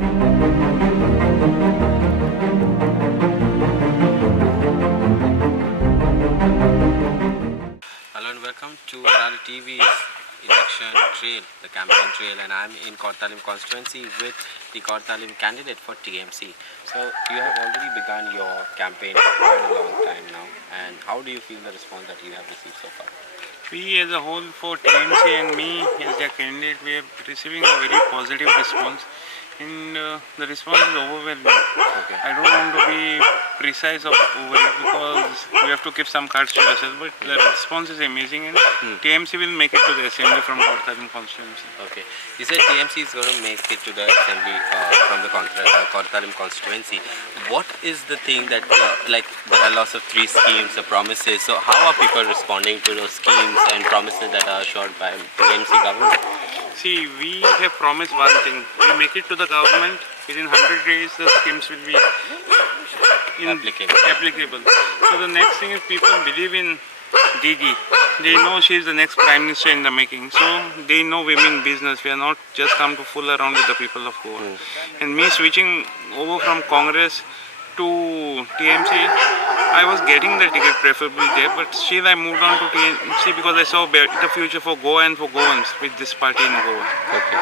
Hello and welcome to Rally TV's election trail, the campaign trail, and I'm in Kortalim constituency with the Kortalim candidate for TMC. So you have already begun your campaign for quite a long time now, and how do you feel the response that you have received so far? We as a whole for TMC and me as their candidate, we are receiving a very positive response, and the response is overwhelming. Okay. I don't want to be precise over it because we have to keep some cards to ourselves, but the response is amazing, and TMC will make it to the assembly from Kortalim constituency. Okay. You said TMC is going to make it to the assembly from the Kortalim constituency. What is the thing that, like, there are lots of three schemes, the promises. So how are people responding to those schemes and promises that are assured by TMC government? See, we have promised one thing. We make it to the government, within 100 days the schemes will be applicable. So the next thing is people believe in Didi. They know she is the next Prime Minister in the making. So they know we mean business. We are not just come to fool around with the people of Goa. And me switching over from Congress to TMC, I was getting the ticket preferably there, but still I moved on to TMC because I saw better future for Goa and for Goans with this party in Goa. Okay.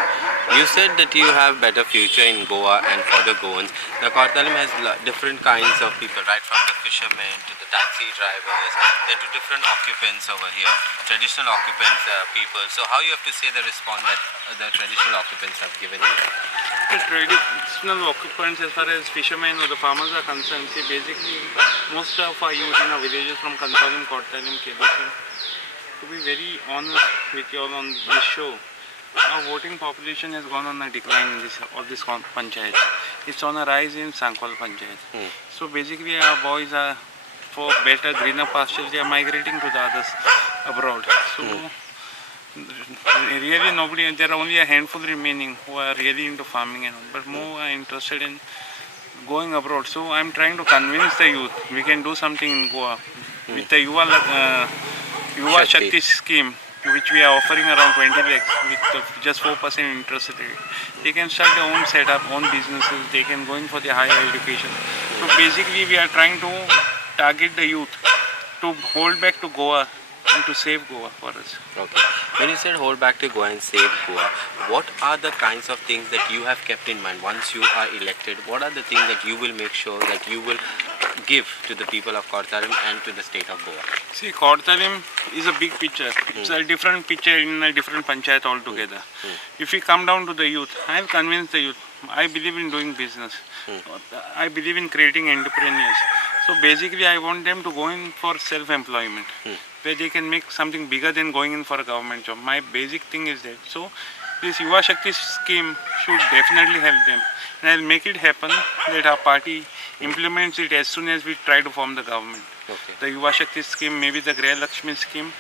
You said that you have better future in Goa and for the Goans. The Kortalim has different kinds of people, right from the fishermen to the taxi drivers, then to different occupants over here, traditional occupants people. So how you have to say the response that the traditional occupants have given you? The traditional occupants, as far as fishermen or the farmers are concerned, see, basically most of our youth in our villages from Kansalim, Kortalim, Kedusim, to be very honest with you all on this show, our voting population has gone on a decline in this panchayat. It's on a rise in Sankwal panchayat. So basically our boys are, for better greener pastures, they are migrating to the others abroad. So really nobody, there are only a handful remaining who are really into farming and all, but more are interested in going abroad. So I'm trying to convince the youth we can do something in Goa with the Yuva Shakti scheme, which we are offering around 20 lakhs with just 4% interest rate. They can start their own setup, own businesses, they can go in for their higher education. So basically we are trying to target the youth to hold back to Goa and to save Goa for us. Okay. When you said hold back to Goa and save Goa, what are the kinds of things that you have kept in mind once you are elected? What are the things that you will make sure that you will give to the people of Kortalim and to the state of Goa? See, Kortalim is a big picture. It's a different picture in a different panchayat altogether. If we come down to the youth, I'll convince the youth. I believe in doing business. I believe in creating entrepreneurs. So basically I want them to go in for self-employment, where they can make something bigger than going in for a government job. My basic thing is that. So this Yuva Shakti scheme should definitely help them. And I'll make it happen that our party implements it as soon as we try to form the government. Okay. The Yuva Shakti scheme, maybe the Greh Lakshmi scheme.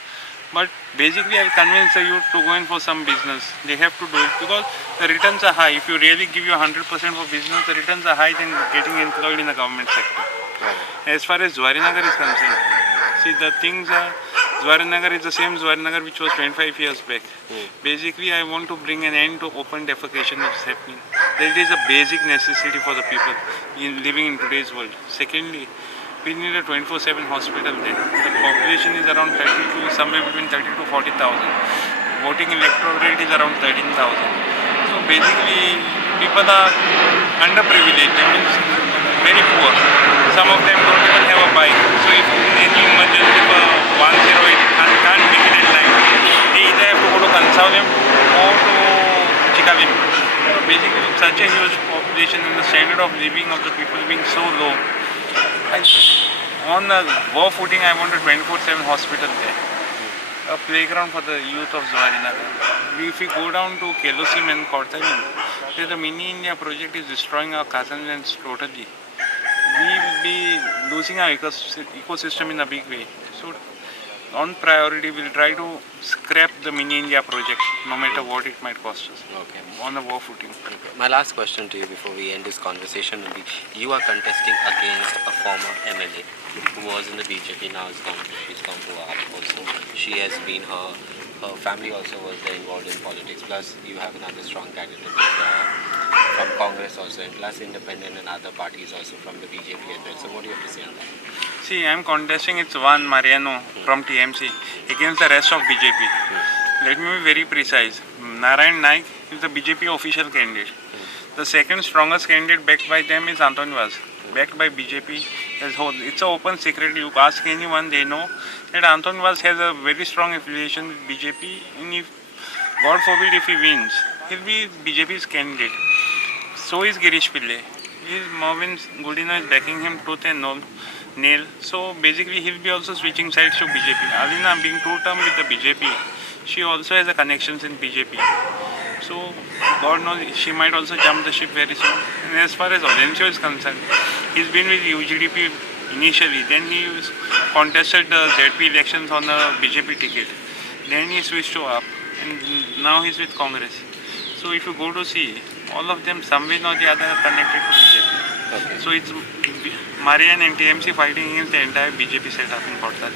But basically I'll convince the youth to go in for some business. They have to do it because the returns are high. If you really give your 100% for business, the returns are high than getting employed in the government sector. As far as Zwarinagar is concerned, see, the things are, Zwarinagar is the same Zwarinagar which was 25 years back. Basically I want to bring an end to open defecation which is happening. That is a basic necessity for the people living in today's world. Secondly, we need a 24/7 hospital there. The population is around 32, somewhere between 30 to 40,000. Voting electoral rate is around 13,000. So basically, people are underprivileged. That means very poor. Some of them don't even have a bike. So if in any emergency for 108 can't make it at night, they either have to go to Kansalim or to Chikalim. So basically, such a huge population and the standard of living of the people being so low. On a war footing, I want a 24/7 hospital there, a playground for the youth of Zwarinagar. If we go down to Kelusim and Kortalim, the Mini India project is destroying our Kazan lands totally. We will be losing our ecosystem in a big way. So on priority, we'll try to scrap the Mini India project, no matter what it might cost us. Okay. On a war footing. Okay. My last question to you before we end this conversation will be, you are contesting against a former MLA who was in the BJP, now she's gone to AAP also. She has been, her family also was there involved in politics, plus you have another strong candidate from Congress also, and plus independent and other parties also from the BJP as well. So what do you have to say on that? See, I'm contesting it's one Mariano from TMC against the rest of BJP. Let me be very precise. Narayan Naik is the BJP official candidate. The second strongest candidate backed by them is Anton Vaz, backed by BJP as whole. It's an open secret. You ask anyone, they know that Anton Vaz has a very strong affiliation with BJP. And if, God forbid, if he wins, he'll be BJP's candidate. So is Girish Pillai. Marvin Goodina is backing him tooth and nail. So basically, he'll be also switching sides to BJP. Alina being two-term with the BJP, she also has a connections in BJP. So God knows she might also jump the ship very soon. And as far as Olencio is concerned, he's been with UGDP initially. Then he contested the ZP elections on the BJP ticket. Then he switched to UP, and now he's with Congress. So if you go to see, all of them some way or the other are connected to BJP. Okay. So it's Marian and TMC fighting against the entire BJP setup in Kottayam.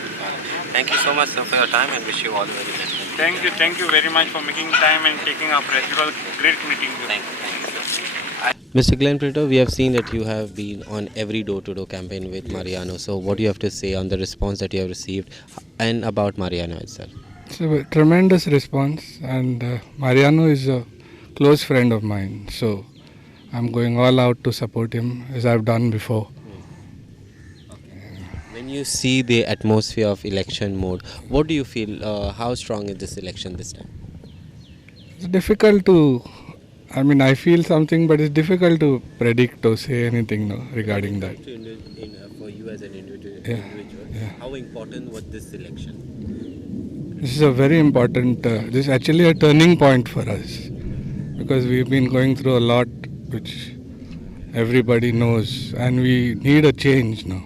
Thank you so much, sir, for your time, and wish you all the very best. Thank you very much for making time and taking our press. It was a great meeting you. Thank you, sir. Mr. Glenn Prito, we have seen that you have been on every door-to-door campaign with Mariano. So what do you have to say on the response that you have received and about Mariano itself? It's a tremendous response, and Mariano is a close friend of mine, so I'm going all out to support him as I've done before. When you see the atmosphere of election mode, what do you feel? How strong is this election this time? It's difficult to, I feel something, but it's difficult to predict or say anything regarding that. For you as an individual, Yeah. how important was this election? This is a very important, this is actually a turning point for us, because we've been going through a lot which everybody knows, and we need a change now,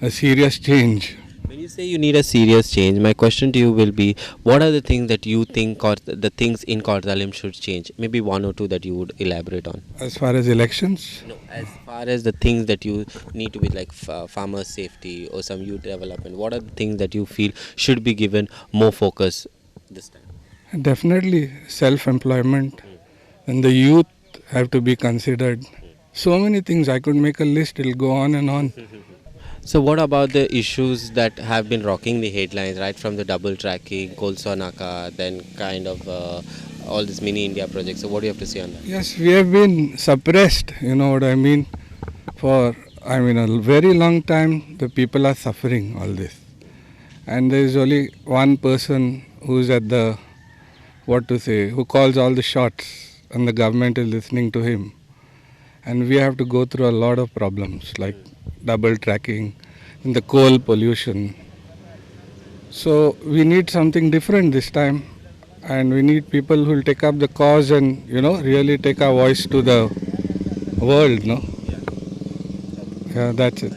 a serious change. When you say you need a serious change, my question to you will be, what are the things that you think or the things in Kottayam should change? Maybe one or two that you would elaborate on. As far as elections, No, as far as the things that you need to be like farmer safety or some youth development, what are the things that you feel should be given more focus this time? definitely self-employment, and the youth have to be considered. So many things, I could make a list, it'll go on and on. So what about the issues that have been rocking the headlines, right from the double tracking, Kolsonaka, then kind of all these mini India projects. So what do you have to say on that? Yes, we have been suppressed, you know what I mean, for a very long time. The people are suffering all this, and there is only one person who's at the, who calls all the shots, and the government is listening to him. And we have to go through a lot of problems like double tracking and the coal pollution. So we need something different this time, and we need people who will take up the cause and really take our voice to the world. Yeah, that's it.